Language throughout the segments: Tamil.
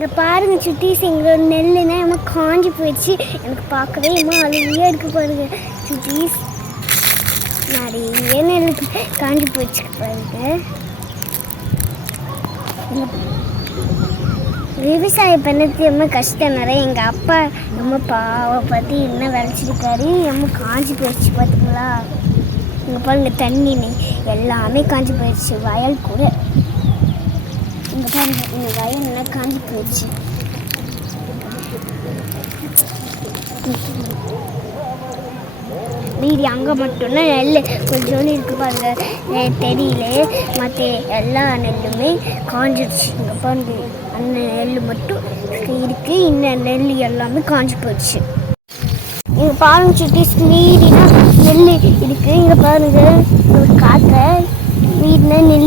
இங்கே பாருங்க சுட்டீஸ் எங்களோட நெல்லுனா நம்ம காஞ்சி போயிடுச்சு. எனக்கு பார்க்கவே அம்மா அழுவியாக இருக்குது பாருங்க. சுட்டீஸ் நிறைய நெல் காஞ்சி போயிடுச்சு பாருங்க. விவசாயம் பண்ணது ரொம்ப கஷ்டம். நிறைய எங்கள் அப்பா ரொம்ப பாவை பார்த்து என்ன விளைச்சிருக்காரு. ரொம்ப காஞ்சி போயிடுச்சு பார்த்துங்களா இங்கே பாருங்க தண்ணி எல்லாமே காஞ்சி போயிடுச்சு. வயல் கூட. இந்த பாருங்க இந்த வயல் நல்லா காஞ்சி போச்சு மீதி அங்கே மட்டும்தான் நெல் கொஞ்சோண்டு இருக்கு பாருங்க. தெரியல. மற்ற எல்லா நெல்லுமே காஞ்சிடுச்சு இங்கே பாருங்க. அந்த நெல் மட்டும் இருக்கு. இந்த நெல் எல்லாமே காஞ்சி போச்சு. இங்கே பாருங்க சுட்டி மீறினா நெல் இருக்கு இங்கே பாருங்க ஒரு காற்ற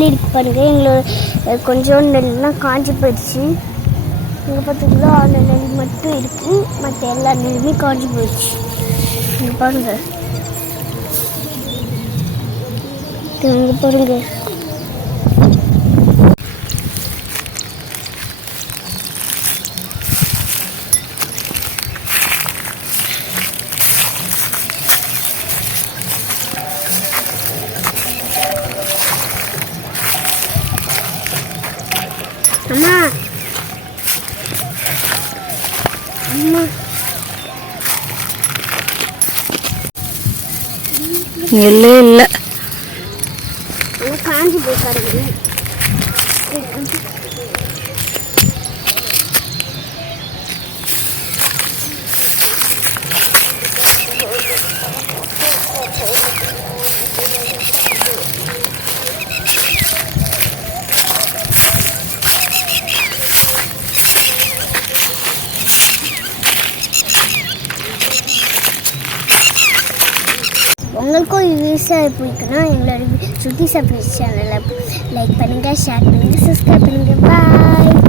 மீதினா நெல் இருக்கு பாருங்க எங்களோட கொஞ்சம் கொஞ்சோண்டு நெல்லாம் காஞ்சி போயிடுச்சு. இங்கே பார்த்தீங்களா அந்த நெல் மட்டும் இருக்குது மற்ற எல்லா நெல்லுமே காஞ்சி போயிடுச்சு. இங்கே பாருங்கள் இங்கே பாருங்கள் அம்மா. அம்மா. நெல்லே இல்லை. காஞ்சி போய் உங்களுக்கும் யூஸாக பிடிக்குன்னா எங்களோட சுட்டி சப்ரீஸ் சேனலை லைக் பண்ணுங்கள் ஷேர் பண்ணுங்கள் சப்ஸ்கிரைப் பண்ணுங்கள் பாய்